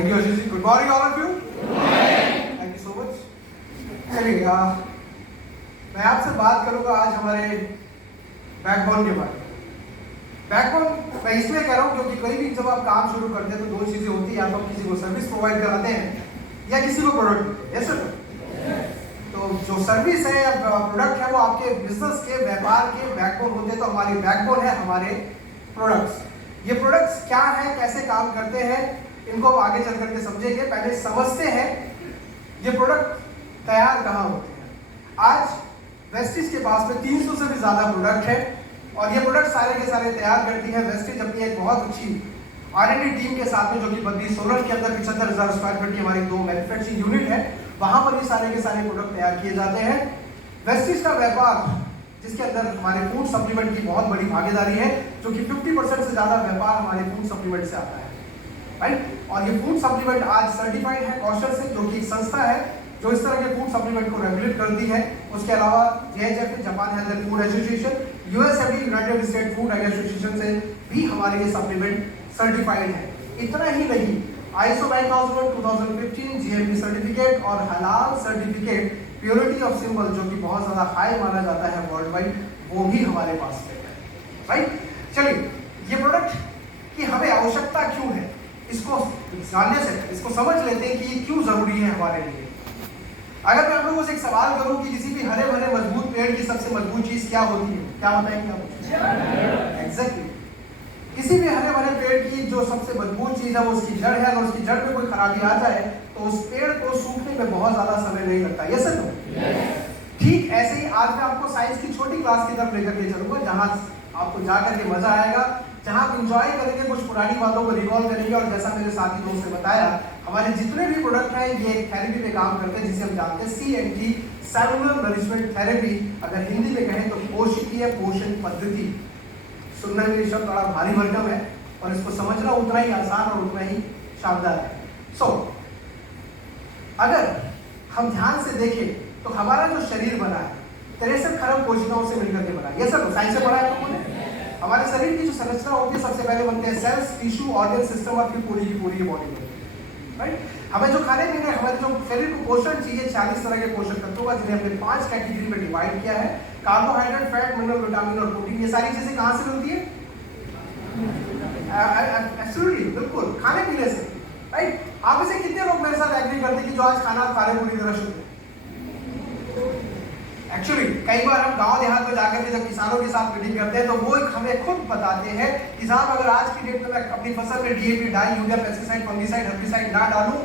Thank you, Ashish. Good morning, all of you. Thank you so much. चलिए, मैं आपसे बात करूंगा आज हमारे बैकबोन के बारे में। बैकबोन मैं इसलिए कह रहा हूँ क्योंकि कोई भी जब आप काम शुरू करते हैं तो दो चीजें होती है, या तो आप किसी को सर्विस प्रोवाइड कराते हैं या किसी को प्रोडक्ट देते हैं। यस, तो जो सर्विस है या प्रोडक्ट है वो आपके बिजनेस के, व्यापार के बैकबोन होते हैं। तो हमारी बैकबोन है हमारे प्रोडक्ट्स। ये प्रोडक्ट्स क्या है, कैसे काम करते हैं, इनको आगे चल करके समझेंगे। पहले समझते हैं ये प्रोडक्ट तैयार कहाँ होते हैं। आज वेस्टिज के पास में 300 से भी ज़्यादा प्रोडक्ट है और ये प्रोडक्ट सारे के सारे तैयार करती है वेस्टिज अपनी एक बहुत अच्छी R&D टीम के साथ में, जो कि बद्री सोलन के अंदर 75,000 स्क्वायर फीट की हमारी 2 मैन्युफैक्चरिंग यूनिट है। वहाँ पर भी सारे के सारे प्रोडक्ट तैयार किए जाते हैं। वेस्टिज का व्यापार, जिसके अंदर हमारे फूड सप्लीमेंट की बहुत बड़ी भागीदारी है, जो कि 50% से ज़्यादा व्यापार हमारे फूड सप्लीमेंट से आता है, राइट। और ये फूड सप्लीमेंट आज सर्टिफाइड है कॉशर से, जो कि एक संस्था है जो इस तरह के फूड सप्लीमेंट को रेगुलेट करती है। उसके अलावा JHF Japan health food association, USFDA United state food association से भी हमारे ये सप्लीमेंट सर्टिफाइड है। इतना ही नहीं, ISO 9001 2015 GMP सर्टिफिकेट और हलाल सर्टिफिकेट प्योरिटी ऑफ सिंबल, जो कि बहुत ज़्यादा हाई माना जाता है वर्ल्ड वाइड, वो भी हमारे पास में है, राइट। चलिए, ये प्रोडक्ट की हमें आवश्यकता क्यों है, इसको जानने से इसको समझ लेते हैं कि ये क्यों जरूरी है हमारे लिए। अगर मैं आप लोगों से एक सवाल करूं कि किसी भी हरे भरे मजबूत पेड़ की सबसे मजबूत चीज क्या होती है, क्या बताएंगे आप? एग्जैक्टली, किसी भी हरे भरे पेड़ की जो सबसे मजबूत चीज है वो उसकी जड़ है। अगर उसकी जड़ में कोई खराबी आ जाए तो उस पेड़ को सूखने में बहुत ज्यादा समय नहीं लगता। ये सर ठीक ऐसे ही आज मैं आपको साइंस की छोटी क्लास की तरफ लेकर के चलूंगा, जहां आपको जाकर के मजा आएगा, जहां आप इंजॉय करेंगे, कुछ पुरानी बातों को रिकॉल करेंगे। और जैसा मेरे साथी दोस्त ने बताया, हमारे जितने भी प्रोडक्ट हैं ये थेरेपी पे काम करते हैं, जिसे हम जानते हैं CNT, सेलुलर नरिशमेंट थेरेपी। अगर हिंदी में कहें तो कोशिकीय पोषण पद्धति। सुनने में ये शब्द बड़ा भारी भरकम है और इसको समझना उतना ही आसान और उतना ही शानदार है। अगर हम ध्यान से देखें तो हमारा जो शरीर बना है 63 खरब कोशिकाओं से मिलकर के बना है। ये सब साइंस से पढ़ा है तुमने। हमारे शरीर की जो संरचना होती है, सबसे पहले बनते हैं सेल्स, टिश्यू, ऑर्गन सिस्टम और फिर पूरी की पूरी बॉडी बनती है, राइट। हमें जो खाने पीने, हमारे जो शरीर को पोषण चाहिए, 40 तरह के पोषक तत्वों का, जिन्हें हमने 5 कैटेगरी में डिवाइड किया है। कार्बोहाइड्रेट, फैट, मिनरल, विटामिन और प्रोटीन। ये सारी चीजें कहाँ से मिलती है? एब्सोल्युटली, बिल्कुल, खाने पीने से, राइट। आप इसे कितने लोग मेरे साथ एग्री करते हैं कि जो आज खाना खा रहे पूरी तरह शुद्ध है? एक्चुअली कई बार हम गांव देहात में जाकर के जब किसानों के साथ मीटिंग करते हैं तो वो हमें खुद बताते हैं कि साहब अगर आज की डेट में मैं अपनी फसल में DAP, डाई, यूरिया, पेस्टिसाइड, फंगिसाइड, हर्बिसाइड ना डालूं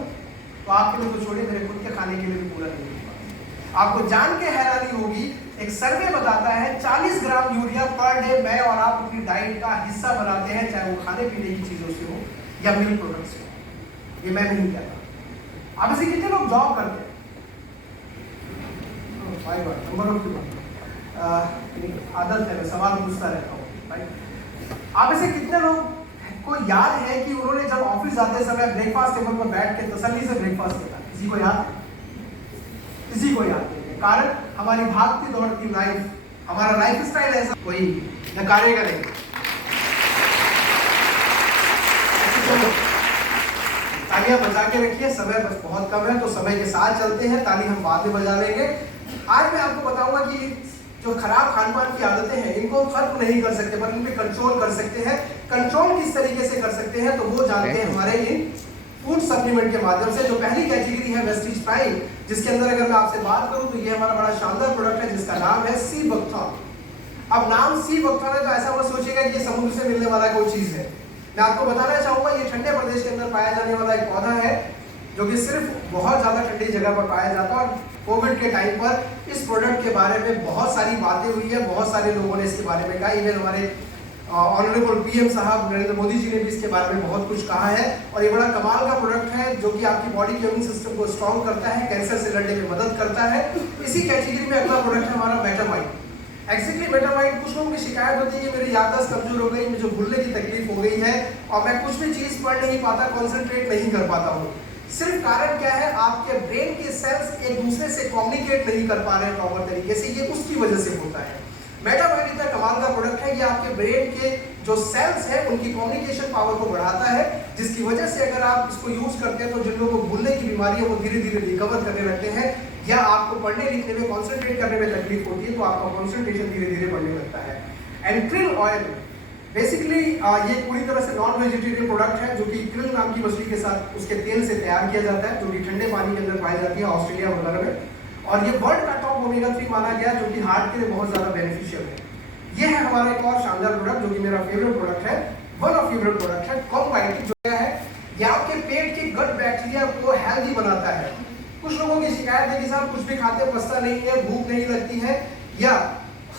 तो आपके लिए तो छोड़िए, मेरे खुद के खाने के लिए भी पूरा नहीं होगा। आपको जान के हैरानी होगी, एक सर्वे बताता है 40 ग्राम यूरिया पर डे मैं और आप अपनी डाइट का हिस्सा बनाते हैं, चाहे वो खाने पीने की चीजों से हो या मिल्क प्रोडक्ट से हो। ये मैं नहीं कहता। आप इसे कितने लोग जॉब करते हैं? आदत है, मैं सवाल पूछता रहता हूँ, राइट। आप इसे कितने लोग को याद है कि उन्होंने जब ऑफिस जाते समय ब्रेकफास्ट टेबल पर बैठ के तसल्ली से ब्रेकफास्ट किया? किसी को याद है? किसी को याद नहीं है। कारण हमारी भागती दौड़ती लाइफ, हमारा लाइफ स्टाइल ऐसा, कोई नकारेगा नहीं। तालियां बजा के रखिए, समय बस बहुत कम है तो समय के साथ चलते हैं, ताली हम बाद में बजा लेंगे। आज मैं आपको बताऊंगा कि जो खराब खान पान की आदतें हैं इनको खत्म नहीं कर सकते, पर इन पे कंट्रोल कर सकते हैं। कंट्रोल किस तरीके से कर सकते हैं तो वो जानते हैं हमारे इन फूड सप्लीमेंट के माध्यम से। जो पहली कैटेगरी है वेस्टिज प्राइम, जिसके अंदर अगर मैं आपसे बात करूं तो ये हमारा बड़ा शानदार प्रोडक्ट है जिसका नाम है सी बकथॉर्न। अब नाम सी बकथॉर्न है तो ऐसा मत सोचिएगा कि ये समुद्र से मिलने वाला कोई चीज है। मैं आपको बताना चाहूंगा ये ठंडे प्रदेश के अंदर पाया जाने वाला एक पौधा है जो कि सिर्फ बहुत ज्यादा ठंडी जगह पर पाया जाता है। और कोविड के टाइम पर इस प्रोडक्ट के बारे में बहुत सारी बातें हुई है, बहुत सारे लोगों ने इसके बारे में कहा। इवन हमारे ऑनरेबल PM साहब नरेंद्र मोदी जी ने भी इसके बारे में बहुत कुछ कहा है। और ये बड़ा कमाल का प्रोडक्ट है जो कि आपकी बॉडी के इम्यून सिस्टम को स्ट्रॉन्ग करता है, कैंसर से लड़ने में मदद करता है। इसी कैटेगरी में अगला प्रोडक्ट है हमारा मेटामाइट। एक्जेक्टली मेटामाइट, कुछ लोगों की शिकायत होती है कि मेरी याददाश्त कमजोर हो गई, मुझे भूलने की तकलीफ हो गई है और मैं कुछ भी चीज पढ़ नहीं पाता, कॉन्सेंट्रेट नहीं कर पाता हूँ। सिर्फ कारण क्या है? आपके ब्रेन के सेल्स एक दूसरे से कम्युनिकेट नहीं कर पा रहे प्रॉपर तरीके से, ये उसकी वजह से होता है। मेटामाइट इतना कमाल का प्रोडक्ट है, ये आपके ब्रेन के जो सेल्स है उनकी कम्युनिकेशन पावर को बढ़ाता है, जिसकी वजह से अगर आप इसको यूज करते हैं तो जिन लोगों को भूलने की बीमारी है वो धीरे धीरे रिकवर करने लगते हैं, या आपको पढ़ने लिखने में कॉन्सेंट्रेट करने में तकलीफ होती है तो आपका कॉन्सेंट्रेशन धीरे धीरे बढ़ने लगता है। एंड krill ऑयल बेसिकली ये पूरी तरह से नॉन वेजिटेरियन प्रोडक्ट है जो कि krill नाम की मछली के साथ उसके तेल से तैयार किया जाता है, जो कि ठंडे पानी के अंदर पाई जाती है ऑस्ट्रेलिया वगैरह में, और ये वर्ल्ड का टॉप ओमेगा 3 माना गया जो कि हार्ट के लिए बहुत ज्यादा बेनिफिशियल है। ये है हमारा एक और शानदार प्रोडक्ट जो कि मेरा फेवरेट प्रोडक्ट है, वन ऑफ फेवरेट प्रोडक्ट है कॉम्बाइटिक, जो है ये आपके पेट के गट बैक्टीरिया को हेल्दी बनाता है। कुछ लोगों की शिकायत है कि साहब कुछ भी खाते पचता नहीं है, भूख नहीं लगती है, या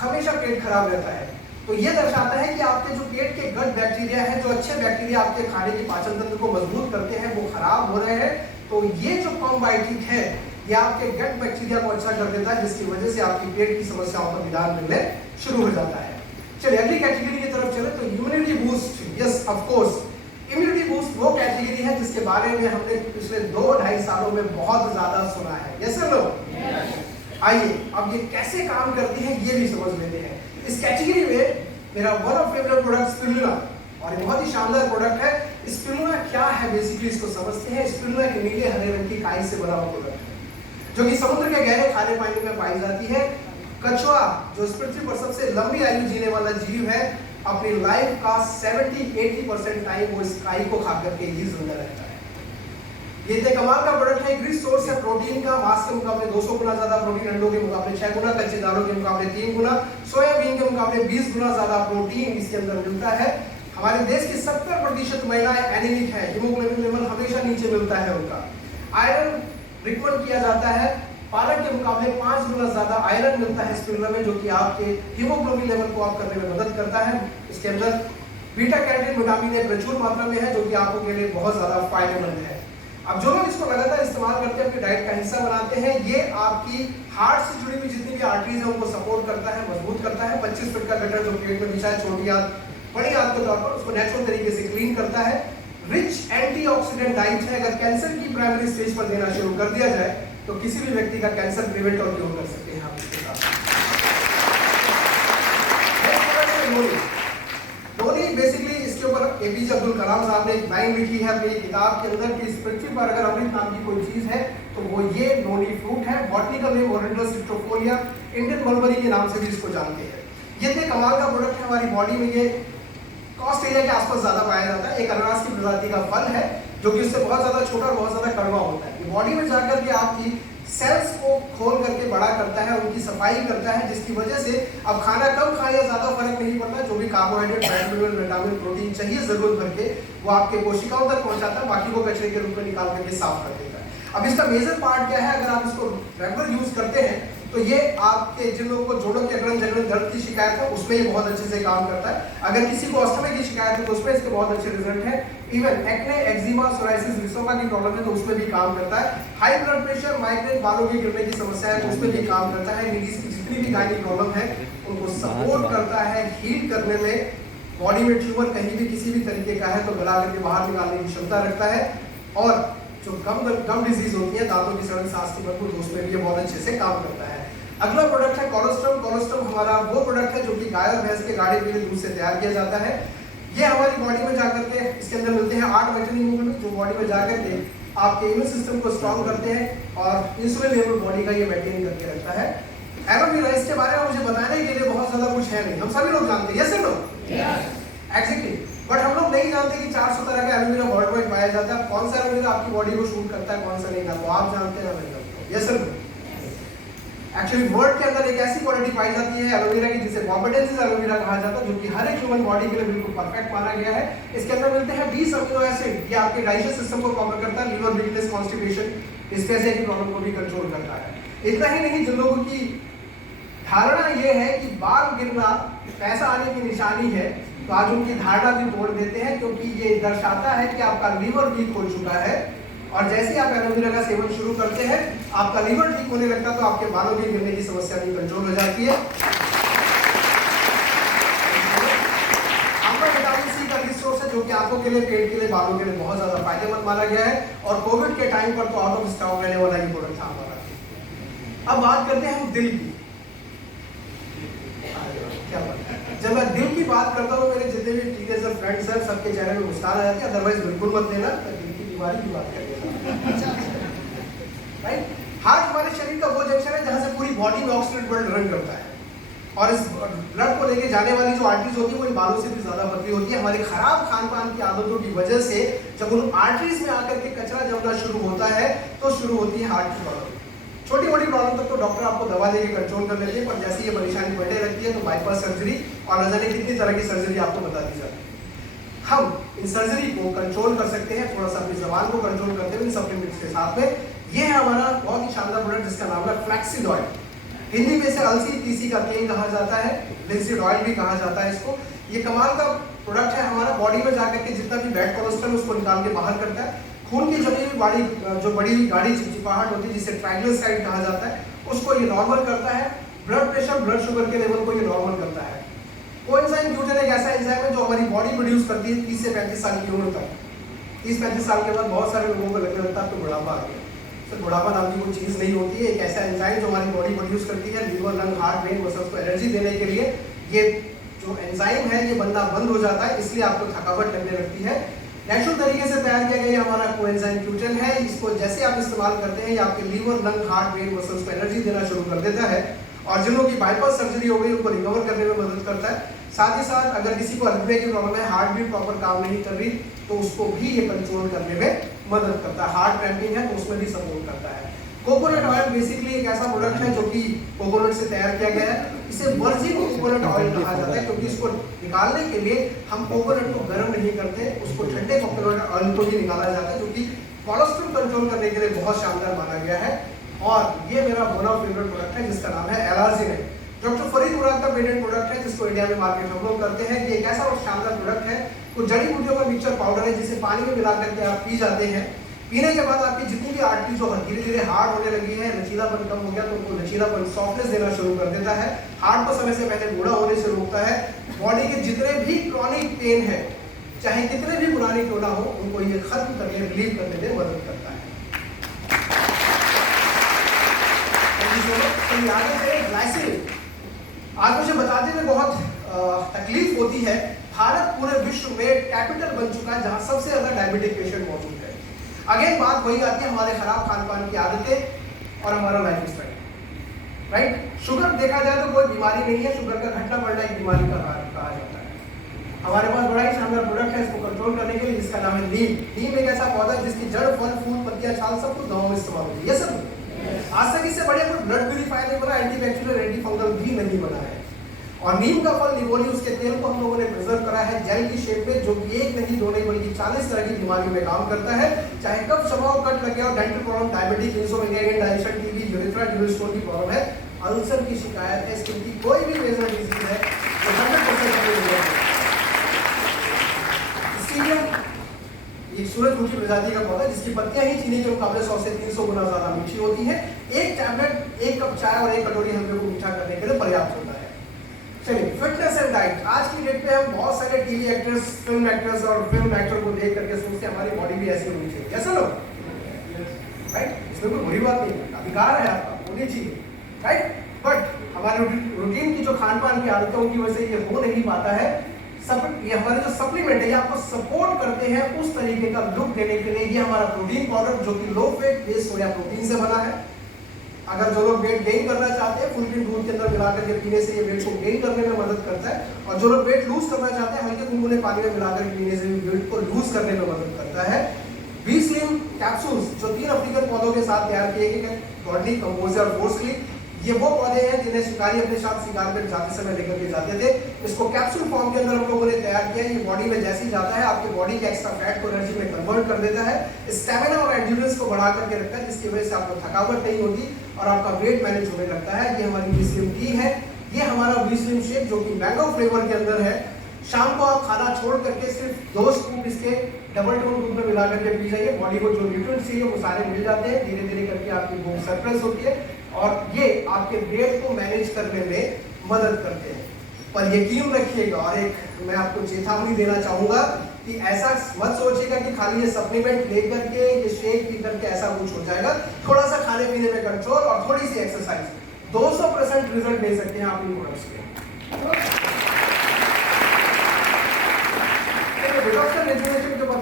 हमेशा पेट खराब रहता है, तो ये दर्शाता है कि आपके जो पेट के गट बैक्टीरिया है, जो अच्छे बैक्टीरिया आपके खाने के पाचन तंत्र को मजबूत करते हैं, वो खराब हो रहे हैं। तो ये जो कॉम्बाइटिक है ये आपके गट बैक्टीरिया को अच्छा कर देता है, जिसकी वजह से आपकी पेट की समस्याओं का निदान मिलने शुरू हो जाता है। चलिए अगली कैटेगरी की तरफ चले तो immunity boost. Yes of course, immunity boost वो कैटेगरी है जिसके बारे में हमने पिछले 2-2.5 सालों में बहुत ज्यादा सुना है। Yes sir no? आइए अब ये कैसे काम करती है ये भी समझ लेते हैं। इस कैटेगरी में मेरा one of favourite product spirulina, और ये बहुत ही शानदार प्रोडक्ट है। स्पिरुलिना क्या है बेसिकली इसको समझते हैं। स्पिरुलिना एक नीले हरे रंग की काई से बना हुआ प्रोडक्ट है जो कि समुद्र के गहरे खारे पानी में पाई जाती है। कछुआ जो इस पृथ्वी पर सबसे लंबी आयु जीने वाला जीव है, अपनी लाइफ का 70-80% टाइम वो इस काई को खा करके ही जिंदा रहता है। ये इतने कमाल का प्रोडक्ट है, रिच सोर्स है प्रोटीन का, मांस के मुकाबले 200 गुना ज्यादा प्रोटीन, अंडों के मुकाबले 6 गुना, कच्चे दालों के मुकाबले 3 गुना, सोयाबीन के मुकाबले 20 गुना ज्यादा प्रोटीन इसके अंदर मिलता है। हमारे देश की 70% महिलाएं एनीमिक है, हीमोग्लोबिन लेवल हमेशा नीचे मिलता है उनका। आयरन रिकमेंड किया जाता है, पालक के मुकाबले 5 गुना ज्यादा आयरन मिलता है स्पिरुलिना में, जो कि आपके हीमोग्लोबिन लेवल को अप करने में मदद करता है। इसके अंदर बीटा कैरोटीन विटामिन प्रचुर मात्रा में है जो कि आपको के लिए बहुत ज्यादा फायदेमंद है। अब जो लोग इसको लगातार इस्तेमाल करते हैं, अपनी डाइट का हिस्सा बनाते हैं, ये आपकी हार्ट से जुड़ी हुई जितनी भी आर्टरीज है उनको सपोर्ट करता है, मजबूत करता है। 25 फीट का गटर जो पेट में बिछा है, छोटी आंत बड़ी आंत के तौर पर, उसको नेचुरल तरीके से क्लीन करता है। रिच एंटीऑक्सीडेंट डाइट है, अगर कैंसर की प्राइमरी स्टेज पर देना शुरू कर दिया जाए तो किसी भी व्यक्ति का कैंसर प्रिवेंट और क्योर कर सकते हैं आप इसके साथ। धोनी बेसिकली इसके ऊपर एपीजे अब्दुल कलाम साहब ने एक लाइन लिखी है अपनी किताब के अंदर कि इस पृथ्वी पर अगर अमृत नाम की कोई चीज है तो वो ये नोनी फ्रूट है। बॉटनिकल नेम ओरेंडस स्ट्रोफोलिया, इंडियन मलबरी के नाम से भी इसको जानते हैं। ये इतने कमाल का प्रोडक्ट है, हमारी बॉडी में ये ऑस्ट्रेलिया के आसपास ज्यादा पाया जाता है। एक अनानास की प्रजाति का फल है जो कि उससे बहुत ज्यादा छोटा और बहुत ज्यादा कड़वा होता है। ये बॉडी में जाकर के आपकी सेल्स को खोल करके बड़ा करता है, उनकी सफाई करता है, जिसकी वजह से अब खाना कम खाए या ज्यादा फर्क नहीं पड़ता। जो भी carbohydrate, fat, mineral, vitamin, protein चाहिए जरूरत भर के वो आपके कोशिकाओं तक पहुंचाता है, बाकी को कचरे के रूप में निकाल करके साफ कर देता है। अब इसका मेजर पार्ट क्या है, अगर आप इसको रेगुलर यूज करते हैं तो ये आपके जिन लोगों को जोड़ों के अकड़न जकड़न दर्द की शिकायत है उसमें ये बहुत अच्छे से काम करता है। अगर किसी को अस्थमा की शिकायत है तो उसमें इसके बहुत अच्छे रिजल्ट है। इवन एक्ने, एक्जिमा, सोराइसिस, रिसोमा की प्रॉब्लम है तो उसमें भी काम करता है। हाई ब्लड प्रेशर, माइग्रेन, बालों की गिरने की समस्या है तो उसमें भी काम करता है। लेडीज की जितनी भी गायनी प्रॉब्लम है उनको सपोर्ट करता है हील करने में। बॉडी में ट्यूमर कहीं भी किसी भी तरीके का है तो गला करके बाहर निकालने की क्षमता रखता है। और जो गम डिजीज होती है, दांतों की सड़न, सांस की बदबू, तो उसमें भी ये बहुत अच्छे से काम करता है। अगला प्रोडक्ट है कोलोस्ट्रम। कोलोस्ट्रम हमारा वो प्रोडक्ट है जो कि गाय और भैंस के गाढ़े पीले दूध से तैयार किया जाता है। ये हमारी बॉडी में जाकर के इसके अंदर मिलते हैं 8 विटामिन हीमोग्लोबिन जो बॉडी में जाकर के आपके इम्यून सिस्टम को स्ट्रॉन्ग करते हैं और इंसुलिन लेवल बॉडी का ये मेंटेन करके रखता है। एलोवेरा, इसके बारे में मुझे बताने के लिए बहुत ज्यादा कुछ है नहीं, हम सभी लोग जानते हैं। Yes no? एग्जैक्टली। बट हम लोग नहीं जानते कि 400 तरह का एलोवेरा वर्ल्ड वाइड पाया जाता है। कौन सा एलोवेरा आपकी बॉडी को सूट करता है, कौन सा नहीं, तो आप जानते हैं, मैं जानता हूं। Yes no? एक्चुअली वर्ल्ड के अंदर एक ऐसी क्वालिटी पाई जाती है एलोवेरा की जिसे कॉम्पिटेंसीज एलोवेरा कहा जाता है, जो कि हर एक ह्यूमन बॉडी के लिए बिल्कुल परफेक्ट माना गया है। इसके अंदर मिलते हैं 20 अमीनो एसिड, ये आपके डाइजेस्ट सिस्टम को कवर करता है, लीवर वीकनेस, कॉन्स्टिपेशन, डिस्पेसिया की प्रॉब्लम को भी कंट्रोल करता है। इतना ही नहीं, जिन लोगों की धारणा ये है कि बाल गिरना पैसा आने की निशानी है तो आज उनकी धारणा भी तोड़ देते हैं, क्योंकि ये दर्शाता है कि आपका लीवर वीक हो चुका है और जैसे ही आप एलोवेरा का सेवन शुरू करते हैं आपका लीवर ठीक होने लगता है तो आपके बालों के गिरने की समस्या भी कंट्रोल हो जाती है। आपका विटामिन सी का रिच सोर्स है जो कि आंखों के लिए, पेट के लिए, बालों के लिए बहुत ज्यादा फायदेमंद माना गया है और कोविड के टाइम पर तो आउट ऑफ स्टॉक रहने वाला ये प्रोडक्ट था हमारा। अब बात करते हैं हम दिल की। क्या बात है, जब मैं दिल की बात करता हूँ मेरे जितने भी टीनेजर फ्रेंड्स हैं सबके चेहरे में मुस्कान आ जाती है, अदरवाइज बिल्कुल मत लेना, तो दिल की बीमारी की बात करेगा। राइट, हार्ट हमारे शरीर का वो जंक्शन है जहाँ से पूरी बॉडी में ऑक्सीजन ब्लड रन करता है, और इस ब्लड को लेके जाने वाली जो आर्टरीज होती है वो इन बालों से भी ज्यादा पतली होती है। हमारी खराब खान पान की आदतों की वजह से जब उन आर्टरीज में आकर के कचरा जमना शुरू होता है तो शुरू होती है हार्ट की प्रॉब्लम। छोटी मोटी प्रॉब्लम तक तो डॉक्टर आपको दवा देके कंट्रोल कर लेते हैं, पर जैसे ये परेशानी बढ़ने लगती है तो बाईपास सर्जरी और न जाने कितनी तरह की सर्जरी आपको बता दी जाती है। हम इन सर्जरी को कंट्रोल कर सकते हैं थोड़ा सा अपनी जबान को कंट्रोल करते हुए इन सप्लीमेंट्स के साथ में। ये है हमारा बहुत ही शानदार प्रोडक्ट जिसका नाम है फ्लैक्सीड ऑयल। हिंदी में से अलसी तीसी का तेल कहा जाता है, लिंसीड ऑयल भी कहा जाता है इसको। ये कमाल का प्रोडक्ट है, हमारा बॉडी में जाकर के जितना भी बैड कोलेस्ट्रॉल उसको निकाल के बाहर करता है। खून की जमी हुई जो बड़ी हुई गाढ़ी चिपचिपाहट होती है जिसे ट्राइग्लिसराइड कहा जाता है उसको ये नॉर्मल करता है। ब्लड प्रेशर ब्लड शुगर के लेवल को ये नॉर्मल करता है। कोएंजाइम Q10 एक ऐसा एंजाइम है जो हमारी बॉडी प्रोड्यूस करती है 30 से 35 साल की उम्र तक। 30-35 साल के बाद बहुत सारे लोगों को लगने लगता है तो बुढ़ापा आ गया। तो बुढ़ापा नाम की कोई चीज़ नहीं होती है, एक ऐसा एंजाइम जो हमारी बॉडी प्रोड्यूस करती है liver lung heart brain muscles को एनर्जी देने के लिए। ये जो एंजाइम है ये बनना बंद हो जाता है, इसलिए आपको थकावट लगने लगती है। नेचुरल तरीके से तैयार किया गया हमारा कोएंजाइम Q10 है। इसको जैसे आप इस्तेमाल करते हैं ये आपके liver lung heart brain muscles को एनर्जी देना शुरू कर देता है, और जिन लोगों की बाईपास सर्जरी हो गई उनको रिकवर करने में मदद करता है। साथ ही साथ अगर किसी को अर्थवे की प्रॉब्लम है, हार्ट बीट प्रॉपर काम नहीं कर रही, तो उसको भी ये कंट्रोल करने में मदद करता है। हार्ट क्रैम्पिंग है तो उसमें भी सपोर्ट करता है। कोकोनट ऑयल बेसिकली एक ऐसा प्रोडक्ट है जो कि कोकोनट से तैयार किया गया है। इसे वर्जिन कोकोनट ऑयल कहा जाता है क्योंकि इसको निकालने के लिए हम कोकोनट को गर्म नहीं करते, उसको ठंडे कोकोनट ऑयल को ही निकाला जाता है जो कि कोलेस्ट्रॉल कंट्रोल करने के लिए बहुत शानदार माना गया है। और ये मेरा वन ऑफ फेवरेट प्रोडक्ट है जिसका नाम है एलार्जिनेट। डॉक्टर फरीद मुराद का पेटेंट प्रोडक्ट है जिसको इंडिया में मार्केट हम लोग करते हैं। ये एक ऐसा और शानदार प्रोडक्ट है, कुछ जड़ी बूटियों का मिक्सचर पाउडर है जिसे पानी में मिला करके आप पी जाते हैं। पीने के बाद आपकी जितनी भी आर्टरी जो धीरे धीरे हार्ड होने लगी है, लचीलापन कम हो गया तो उनको लचीलापन सॉफ्टनेस देना शुरू कर देता है। हार्ट को समय से पहले बूढ़ा होने से रोकता है। बॉडी के जितने भी क्रॉनिक पेन है चाहे कितने भी पुराने क्यों ना हो उनको ये खत्म करने रिलीव करने में मदद करता है। तो आगे से ग्लाइसिन आज मुझे बताते हुए बहुत तकलीफ होती है। भारत पूरे विश्व में कैपिटल बन चुका है जहां सबसे ज्यादा डायबिटिक पेशेंट मौजूद है। अगेन बात वही आती है हमारे खराब खान पान की आदतें और हमारा लाइफ स्टाइल। राइट, शुगर देखा जाए तो कोई बीमारी नहीं है, शुगर का घटना बढ़ना एक बीमारी का कारण कहा जाता है। हमारे पास बड़ा ही शानदार प्रोडक्ट है इसको कंट्रोल करने के लिए जिसका नाम है नीम। नीम एक ऐसा पौधा जिसकी जड़ फल फूल पत्तियां छाल सब कुछ दवाओं में इस्तेमाल होती है। ये सब आज तक इससे बढ़िया कोई ब्लड प्यूरिफायर नहीं बना, एंटीबैक्टीरियल एंटी फंगल भी नहीं बना है। और नीम का फल निगोली उसके तेल को हम लोगों ने प्रिजर्व करा है जेल की शेप में, जो कि एक नहीं दो नहीं बल्कि 40 तरह की बीमारियों में काम करता है। चाहे कफ स्वभाव कट लगे और dental problem, diabetic, insomnia, digestion, TB, urethra, urine stone की प्रॉब्लम है, अल्सर की शिकायत है, स्किन की कोई भी मेजर डिजीज है तो 100% एक सूरजमुखी प्रजाति का पौधा जिसकी पत्तियां ही चीनी के मुकाबले 100 से 300 गुना ज्यादा मीठी होती है। एक टैबलेट एक कप चाय और एक कटोरी हल्के को मीठा करने के लिए पर्याप्त होता है। चलिए, फिटनेस एंड डाइट। आज की डेट में हम बहुत सारे टीवी एक्टर्स, फिल्म एक्टर्स और फिल्म एक्टर को देख करके सोचते हैं हमारी बॉडी भी ऐसी होनी चाहिए, ऐसा लोग, राइट? इसमें कोई बुरी बात नहीं, अधिकार है आपका, होनी चाहिए, राइट? बट हमारे रूटीन की जो खान पान की आदतों की वजह से ये हो नहीं पाता है। ये हमारे जो सप्लीमेंट है ये आपको सपोर्ट करते हैं उस तरीके का लुक देने के लिए। ये हमारा प्रोटीन पाउडर जो कि low fat based soya protein से बना है। अगर जो लोग वेट गेन करना चाहते हैं, फुल क्रीम दूध के अंदर मिलाकर के पीने से ये वेट को गेन करने में मदद करता है। और जो लोग वेट लूज करना चाहते हैं, हल्के गुनगुने पानी में मिलाकर पीने से वेट को लूज करने में मदद करता है। बी स्लिम कैप्सूल्स जो 3 अफ्रीकन पौधों के साथ तैयार किए गए, गॉडली, कंपोजर और फोर्सली, ये वो पौधे हैं जिन्हें शिकारी अपने साथ शिकार कर जाते समय लेकर के जाते थे। इसको कैप्सूल फॉर्म के अंदर हम लोगों ने तैयार किया। ये बॉडी में जैसे ही जाता है आपके बॉडी के एक्स्ट्रा फैट को एनर्जी में कन्वर्ट कर देता है, स्टैमिना और एंड्योरेंस को बढ़ा करके रखता है, जिसकी वजह से आपको थकावट नहीं होती और आपका वेट मैनेज होने लगता है। ये हमारी बी स्लिम टी है। ये हमारा बी स्लिम शेक जो कि मैंगो फ्लेवर के अंदर है। शाम को आप खाना छोड़ करके सिर्फ 2 स्कूप इसके डबल टोन दूध में मिला करके पी जाइए। बॉडी को जो न्यूट्रिएंट्स चाहिए वो सारे मिल जाते हैं। धीरे धीरे करके आपकी भूख सरप्लस होती है और ये आपके वेट को मैनेज करने में मदद करते हैं। पर यकीन रखिएगा, और एक मैं आपको चेतावनी देना चाहूंगा कि ऐसा मत सोचिएगा कि खाली ये सप्लीमेंट लेकर के, ये शेक पी करके ऐसा कुछ हो जाएगा। थोड़ा सा खाने पीने में कंट्रोल और थोड़ी सी एक्सरसाइज, 200% रिजल्ट दे सकते हैं आप इन प्रोडक्ट्स के।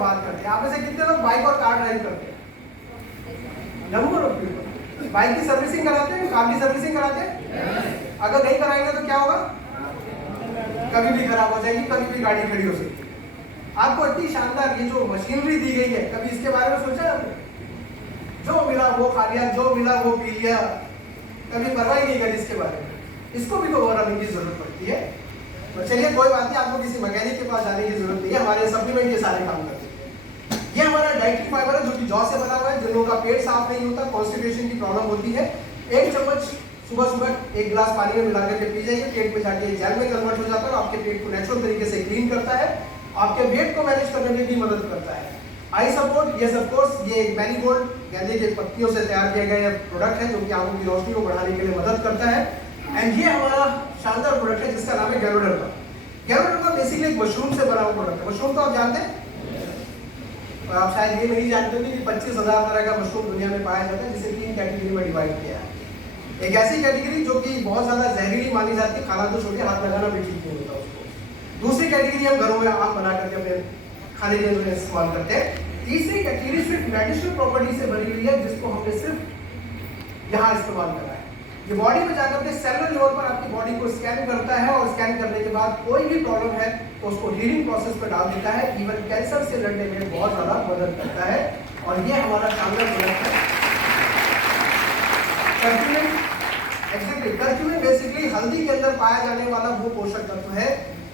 बात करते हैं, आप में से कितने लोग बाइक और कार ड्राइव करते हैं? Number of people. बाइक की सर्विसिंग कराते हैं, कार की सर्विसिंग कराते हैं? अगर नहीं कराएंगे तो क्या होगा? कभी भी खराब हो जाएगी, कभी भी गाड़ी खड़ी हो सकती है। आपको इतनी शानदार ये जो मशीनरी दी गई है, कभी इसके बारे में सोचा आपने? जो मिला वो खा लिया, जो मिला वो पी लिया, कभी परवाह ही नहीं करी इसके बारे में। इसको भी तो गौर रखने की जरूरत पड़ती है। तो चलिए कोई बात नहीं, आपको किसी मैकेनिक के पास जाने की जरूरत नहीं है, हमारे सप्लीमेंट ये सारे काम करते हैं। ये हमारा डाइटरी फाइबर है जो कि जौ से बना हुआ है। जिन लोगों का पेट साफ नहीं होता, कॉन्स्टिपेशन की प्रॉब्लम होती है, 1 चम्मच सुबह सुबह 1 गिलास पानी में मिला करके पी जाइए, पेट में जाके जेल में कन्वर्ट हो जाता है, आपके पेट को नेचुरल तरीके से क्लीन करता है, आपके वेट को मैनेज करने में भी मदद करता है। I support, yes of course, ये एक मैरीगोल्ड गेंदे के पत्तियों से तैयार किया गया प्रोडक्ट है जो कि आंखों की रोशनी को बढ़ाने के लिए मदद करता है। एंड ये हमारा शानदार प्रोडक्ट है जिसका नाम है गैलोडर्मा। गैलोडर्मा बेसिकली एक मशरूम से बना हुआ प्रोडक्ट है। मशरूम तो आप जानते हैं, और आप शायद ये नहीं जानते कि 25,000 तरह का मशरूम दुनिया में पाया जाता है, जिसे 3 कैटेगरी में डिवाइड किया है। एक ऐसी कैटेगरी जो कि बहुत ज्यादा जहरीली मानी जाती है, खाना तो छोड़िए, हाथ लगाना भी ठीक नहीं होता उसको। दूसरी कैटेगरी हम घरों में आम बना करके अपने खाने के लिए इस्तेमाल करते हैं। तीसरी कैटेगरी सिर्फ मेडिसिनल प्रॉपर्टी से बनी हुई है, जिसको हमने सिर्फ यहाँ इस्तेमाल करा है। ये बॉडी में जाकर के सेलुलर लेवल पर आपकी बॉडी को स्कैन करता है, और स्कैन करने के बाद कोई भी प्रॉब्लम है तो उसको हीलिंग प्रोसेस पर डाल देता है। इवन कैंसर से लड़ने में बहुत ज्यादा मदद करता है। और ये हमारा शानदार प्रोडक्ट है कर्क्यूमिन। एक्चुअली कर्क्यूमिन बेसिकली हल्दी के अंदर पाया जाने वाला वो पोषक तत्व है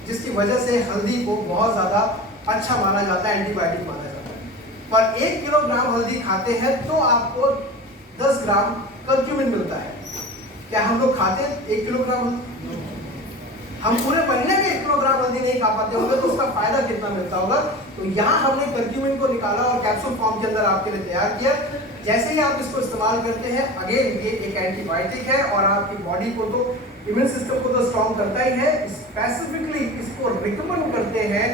जिसकी वजह से हल्दी को बहुत ज्यादा अच्छा माना जाता है, एंटीबायोटिक माना जाता है। पर 1 किलोग्राम हल्दी खाते हैं तो आपको 10 ग्राम कर्क्यूमिन मिलता है। क्या हम लोग खाते हैं 1 किलोग्राम हल्दी? हम पूरे महीने में 1 किलोग्राम हल्दी नहीं खा पाते होंगे, तो उसका फायदा कितना मिलता होगा? तो यहाँ हमने कर्क्यूमिन को निकाला और कैप्सूल फॉर्म के अंदर आपके लिए तैयार किया। जैसे ही आप इसको इस्तेमाल करते हैं, अगेन ये एक एंटीबायोटिक है और आपकी बॉडी को तो, इम्यून सिस्टम को तो स्ट्रॉन्ग करता ही है। स्पेसिफिकली इसको रिकमेंड करते हैं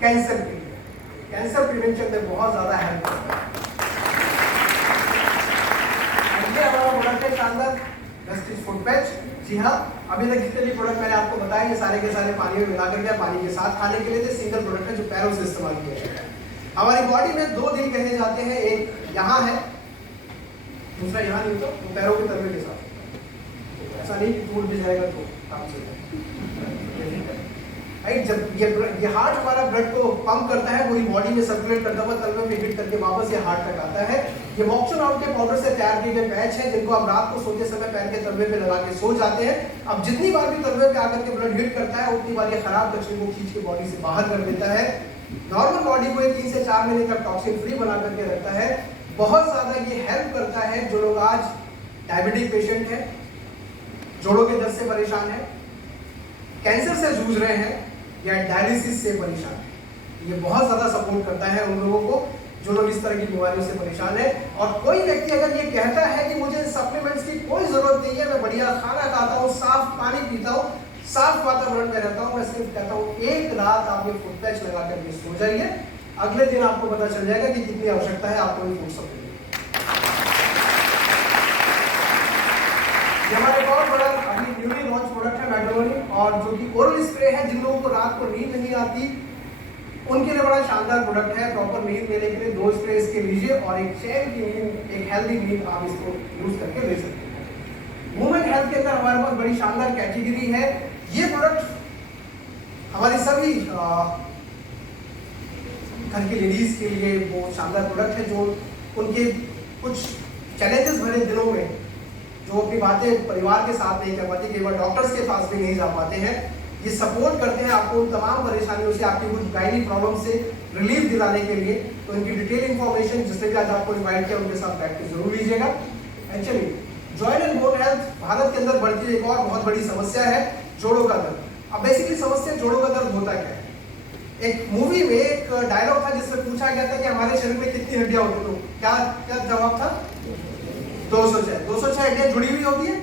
कैंसर के लिए, कैंसर प्रिवेंशन में बहुत ज्यादा हेल्प करता है। ये हमारा प्रोडक्ट है शानदार वेस्टिज फूड पैच। जी हाँ, अभी तक जितने भी प्रोडक्ट मैंने आपको बताए ये सारे के सारे पानी में मिला करके पानी के साथ खाने के लिए थे। सिंगल प्रोडक्ट है जो पैरों से इस्तेमाल किया जाता है। हमारी बॉडी में 2 दिल कहे जाते हैं, एक यहाँ है, दूसरा यहाँ नहीं होता, वो पैरों के तलवे के साथ। ऐसा नहीं कि टूट भी जाएगा तो काम चलेगा। जब ये हार्ट हमारा ब्लड को पंप करता है, पूरी बॉडी में सर्कुलेट करता हुआ तलवे में हिट करके वापस ये हार्ट तक आता है। ये मॉक्सोन आउट के पाउडर से तैयार किए गए पैच है जिनको आप रात को सोते समय पैर के तलवे पे लगा के सो जाते हैं। अब जितनी बार भी तलवे पे आकर के ब्लड हिट करता है, उतनी बार ये खराब कचरे को खींच के बॉडी से बाहर कर देता है। नॉर्मल बॉडी को 3 से 4 महीने तक टॉक्सिन फ्री बना करके रखता है। बहुत ज्यादा ये हेल्प करता है जो लोग आज डायबिटिक पेशेंट है, जोड़ों के दर्द से परेशान है, कैंसर से जूझ रहे हैं या डायलिसिस से परेशान है। ये बहुत ज्यादा सपोर्ट करता है उन लोगों को जो लोग इस तरह की बीमारियों से परेशान है। और कोई व्यक्ति अगर ये कहता है कि मुझे सप्लीमेंट्स की कोई जरूरत नहीं है, मैं बढ़िया खाना खाता हूँ, साफ पानी पीता हूँ, साफ वातावरण में रहता हूँ, मैं सिर्फ कहता हूँ 1 रात आप ये फूड पैच लगा करके सो जाइए, अगले दिन आपको पता चल जाएगा कि कितनी आवश्यकता है आपको फूड सप्लीमेंट। हमारा एक और बड़ा अभी न्यूली लॉन्च प्रोडक्ट है मेट्रोलोनी, और जो कि ओरल स्प्रे है। जिन लोगों को रात को नींद नहीं आती उनके लिए बड़ा शानदार प्रोडक्ट है। प्रॉपर नींद लेने के लिए 2 स्प्रे इसके लीजिए और एक चैन की नींद, एक हेल्दी नींद आप इसको यूज करके ले सकते हैं। वुमेन हेल्थ के अंदर हमारे पास बड़ी शानदार कैटेगरी है। ये प्रोडक्ट हमारी सभी घर की लेडीज के लिए वो शानदार प्रोडक्ट है जो उनके कुछ चैलेंजेस भरे दिनों में जो अपनी बातें परिवार के साथ नहीं कर पाते, कई बार डॉक्टर्स के पास भी नहीं जा पाते हैं, ये सपोर्ट करते हैं आपको उन तमाम परेशानियों से, आपकी कुछ गाइनी प्रॉब्लम से रिलीफ दिलाने के लिए। तो इनकी डिटेल इंफॉर्मेशन जिसने भी आज आपको इन्वाइट किया उनके साथ बैठ के जरूर लीजिएगा। Actually joint and bone health Bharat के अंदर बढ़ती एक और बहुत बड़ी समस्या है, जोड़ों का दर्द। अब बेसिकली समस्या जोड़ों का दर्द होता क्या है? एक मूवी में एक डायलॉग था जिसमें पूछा गया था कि हमारे शरीर में कितनी हड्डियां होती हैं, तो क्या जवाब था? 206। 206 हड्डियां जुड़ी हुई होती है?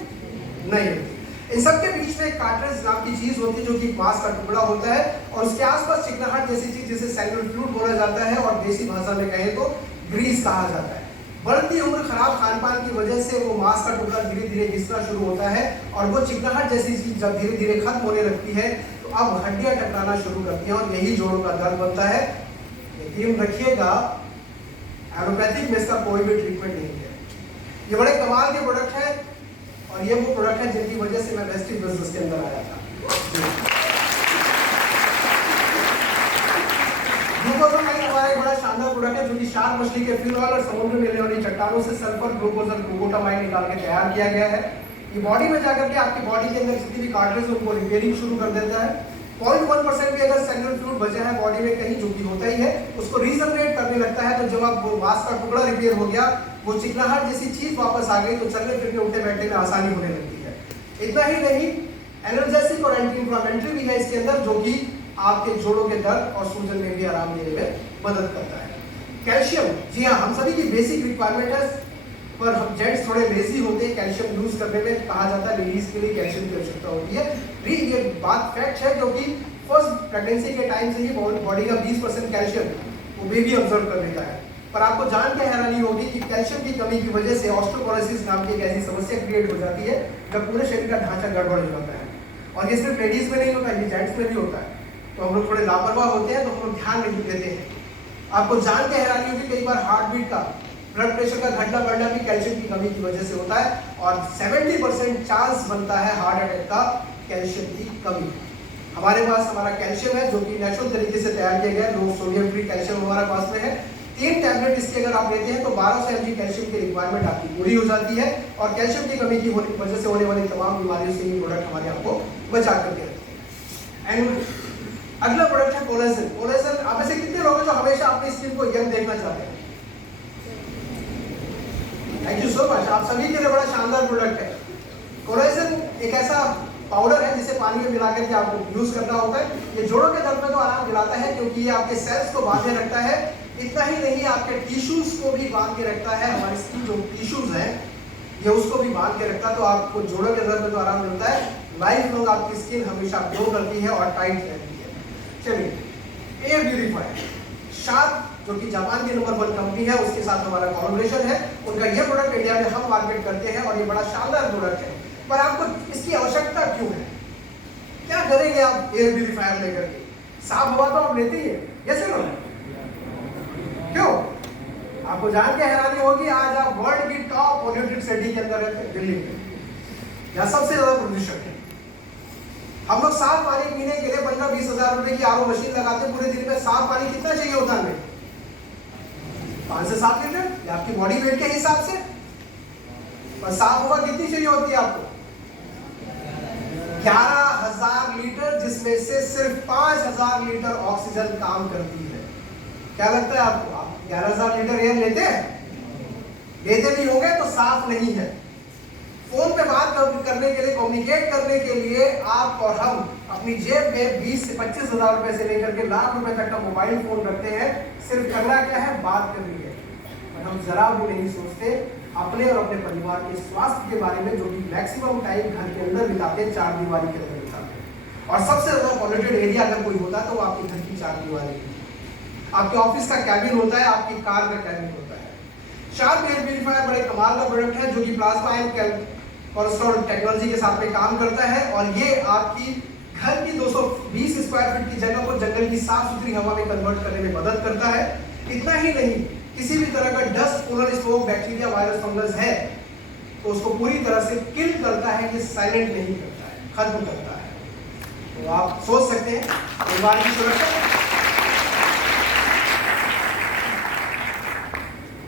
नहीं होती। इन सब के बीच में एक कार्ट्रिज नाम की चीज होती है जो कि मांस का टुकड़ा होता है और उसके आसपास चिकनाहट जैसी चीज जिसे सेलुलर फ्लूइड बोला जाता है और देसी भाषा में कहें तो ग्रीस कहा जाता है। बढ़ती उम्र, खराब खान पान की वजह से वो मांस का टुकड़ा धीरे धीरे घिसना शुरू होता है और वो चिकनाहट जैसी चीज जब धीरे धीरे खत्म होने लगती है तो अब हड्डियां टकराना शुरू करती हैं और यही जोड़ों का दर्द बनता है। यकीन रखिएगा एलोपैथिक में इसका कोई भी ट्रीटमेंट नहीं है। ये बड़े कमाल के प्रोडक्ट है और ये वो प्रोडक्ट है जिनकी वजह से मैं वेस्टिज बिजनेस के अंदर आया था। ग्लूकोजोमाइन हमारा एक बड़ा शानदार प्रोडक्ट है जो कि शार्क मछली के फ्यूल और समुद्र में मिलने वाली चट्टानों से सल्फर ग्लूकोज और ग्लूकोटामाइन निकाल के तैयार किया गया है। ये बॉडी में जाकर के आपकी बॉडी के अंदर जितनी भी कार्टरेज उनको रिपेयरिंग शुरू कर देता है। 0.1% भी अगर सेलुलर फ्लूइड बचा है बॉडी में कहीं, जो कि होता ही है, उसको रीजनरेट करने लगता है। तो जब आप वो मांस का टुकड़ा रिपेयर हो गया, वो चिकनाहट जैसी चीज वापस आ गई, तो चलने फिरने उठने बैठने में आसानी होने लगती है। इतना ही नहीं, एनर्जेटिक और एंटी इंफ्लेमेटरी भी है इसके अंदर, जो कि आपके जोड़ों के दर्द और सूजन में भी आराम देने में मदद करता है। कैल्शियम, जी हाँ, हम सभी की बेसिक रिक्वायरमेंट है, पर हम जेंट्स थोड़े लेजी होते हैं कैल्शियम यूज करने में। कहा जाता है लेडीज के लिए कैल्शियम की आवश्यकता होती है। ये बात फैक्ट है, क्योंकि फर्स्ट प्रेगनेंसी के टाइम से ही बॉडी का 20% कैल्शियम वो बेबी ऑब्जर्व कर लेता है। पर आपको जान के हैरानी होगी कि कैल्शियम की कमी की वजह से ऑस्टियोपोरोसिस नाम की एक ऐसी समस्या क्रिएट हो जाती है जब पूरे शरीर का ढांचा गड़बड़ हो जाता है। और ये सिर्फ लेडीज में नहीं होता, ये जेंट्स में भी होता है। तो हम लोग थोड़े लापरवाह होते हैं, तो हम लोग ध्यान नहीं देते हैं। आपको जान के हैरानी होगी कई बार हार्ट बीट का, ब्लड प्रेशर का घटना बढ़ना भी कैल्शियम की कमी की वजह से होता है। और 70% चांस बनता है हार्ट अटैक का कैल्शियम की कमी। हमारे पास हमारा कैल्शियम है जो कि नेचुरल तरीके से तैयार किया गया है। लो सोडियम फ्री कैल्शियम हमारे पास में है। 3 टैबलेट इसके अगर आप लेते हैं तो 1200 mg कैल्शियम की रिक्वायरमेंट आपकी पूरी हो जाती है। और कैल्शियम की कमी की वजह से होने वाली तमाम बीमारियों से ये प्रोडक्ट हमारे आपको बचा करके रखते हैं। एंड अगला प्रोडक्ट है कोलेजन। कोलेजन, आप ऐसे कितने लोग हैं जो हमेशा अपनी स्किन को यंग देखना चाहते हैं? थैंक यू सो मच, आप सभी के लिए बड़ा शानदार प्रोडक्ट है। कोलेजन एक ऐसा पाउडर है जिसे पानी में मिलाकर के आपको यूज करना होता है। ये जोड़ों के दर्द में तो आराम दिलाता है, क्योंकि ये आपके सेल्स को बांधे रखता है। इतना ही नहीं, आपके टिश्यूज को भी बांध के रखता है। हमारी स्किन जो टिश्यूज हैं ये उसको भी बांध के रखता है, तो आपको जोड़ों के दर्द में तो आराम मिलता है। लाइफ लॉन्ग आपकी स्किन हमेशा ग्लो करती है और टाइट रहती है। चलिए, एयर प्यूरीफायर, शार्क जो कि जापान की नंबर 1 कंपनी है, उसके साथ हमारा कोलैबोरेशन है। उनका ये प्रोडक्ट इंडिया में हम मार्केट करते हैं और ये बड़ा शानदार प्रोडक्ट है। पर आपको इसकी आवश्यकता क्यों है? क्या करेंगे आप एयर प्यूरीफायर लेकर के? साफ हवा तो आप लेते ही है, यस नो? क्यों? आपको जान के हैरानी होगी, आज आप वर्ल्ड की टॉप पॉल्यूटेड सिटी के अंदर रहते हैं, दिल्ली में, यहाँ सबसे ज्यादा प्रदूषण है। हम लोग साफ पानी पीने के लिए 15-20 हजार रुपए की आरओ मशीन लगाते हैं। पूरे दिन में साफ पानी कितना चाहिए होता है हमें? 5 से 7 लीटर, ये आपकी बॉडी वेट के हिसाब से। और साफ हवा कितनी चाहिए होती है आपको? 11,000 लीटर, जिसमें से सिर्फ 5,000 लीटर ऑक्सीजन काम करती है। क्या लगता है आपको? आप 11,000 लीटर एयर लेते हैं? लेते नहीं होंगे तो साफ नहीं है। फोन पे बात करने के लिए, कम्युनिकेट करने के लिए आप और हम अपनी जेब में 20 से 25 हजार रुपए से लेकर के लाख रुपए तक का मोबाइल फोन रखते हैं। सिर्फ करना क्या है? बात करनी है। और हम जरा भी नहीं सोचते अपने और अपने परिवार के स्वास्थ्य के बारे में, जो कि मैक्सिमम टाइम घर के अंदर बिताते हैं, 4 दीवारी के अंदर बिताते हैं। और सबसे ज्यादा पॉल्यूटेड एरिया अगर कोई होता है तो वो आपके घर की 4 दीवारी, आपके ऑफिस का कैबिन होता है, आपकी कार का कैबिन होता है। शार्क एयर प्यूरीफायर बड़े कमाल का प्रोडक्ट है, जो कि प्लाज्मा एंड कोलेस्ट्रॉल टेक्नोलॉजी के साथ में काम करता है। और ये आपकी घर की 220 स्क्वायर फीट की जगह को जंगल की साफ सुथरी हवा में कन्वर्ट करने में मदद करता है। इतना ही नहीं, किसी भी तरह का dust, polar smoke, bacteria, virus, fungus है तो उसको पूरी तरह से किल करता है। ये साइलेंट नहीं करता है, खत्म करता है। तो आप सोच सकते हैं परिवार की सुरक्षा।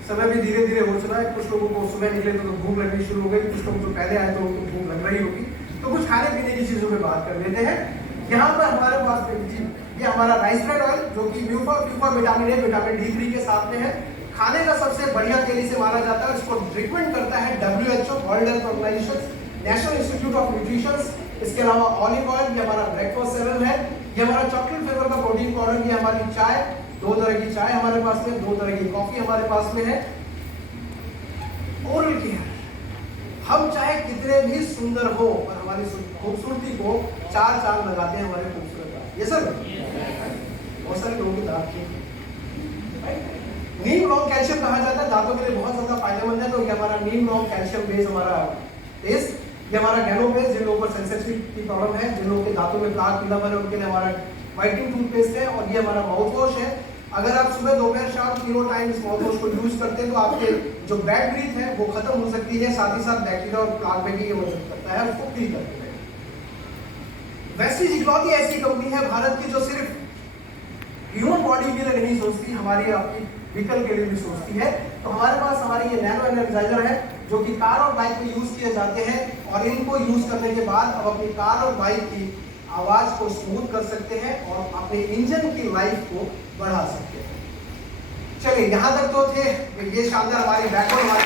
समय भी धीरे धीरे हो चुका है। कुछ लोगों को सुबह निकले तो भूख लगनी शुरू हो गई, कुछ लोग जो पहले आए तो उनको भूख लग रही होगी। तो कुछ खाने पीने की चीजों पे बात कर लेते हैं। यहाँ पर हमारे पास ये हमारा राइस ब्रेड ऑयल, जो कि म्यूफा विटामिन ए, विटामिन D3 के साथ में है। खाने का सबसे बढ़िया तेल इसे माना जाता है। इसको रिकमेंड करता है WHO, world health organisation, national institute of nutrition. इसके अलावा ऑलिव ऑयल, ये हमारा ब्रेकफास्ट सेरल है। ये हमारा चॉकलेट फ्लेवर का प्रोटीन पाउडर, ये हमारी चाय, 2 तरह की चाय हमारे पास में, 2 तरह की कॉफी हमारे पास में है। ओरल केयर, हम चाहे कितने भी सुंदर हो पर हमारी खूबसूरती को 4 चांद लगाते हैं हमारे खूबसूरत। ये सर बहुत सारे लोगों की दांत की नीम लॉन्ग कैल्शियम कहा जाता है, दांतों के लिए बहुत ज्यादा फायदेमंद है। तो ये हमारा नीम लॉन्ग कैल्शियम बेस हमारा पेस्ट, ये हमारा गैनो बेस, जिन लोगों को सेंसिटिविटी की प्रॉब्लम है, जिन लोगों के दांतों में प्लाक पीलापन है, उनके लिए हमारा व्हाइटनिंग टूथपेस्ट है। और ये हमारा माउथ वॉश है। अगर आप सुबह दोपहर शाम तीनों टाइम इस माउथ को यूज करते हैं तो आपके जो बैड ब्रीथ है वो खत्म हो सकती है, साथ ही साथ बैक्टीरिया और प्लाग में भी ये मदद करता है उसको क्लीन करने में। वेस्टीज इकलौती ऐसी कंपनी है भारत की जो सिर्फ ह्यूमन बॉडी के लिए नहीं सोचती, हमारी आपकी व्हीकल के लिए भी सोचती है। तो हमारे पास हमारी ये नैनो एनर्जाइजर है जो कि कार और बाइक में यूज किए जाते हैं, और इनको यूज करने के बाद अब अपनी कार और बाइक की आवाज को स्मूथ कर सकते हैं और अपने इंजन की लाइफ को बढ़ा सकते हैं। चलिए यहाँ तक तो थे ये शानदार हमारी बैकग्राउंड हमारे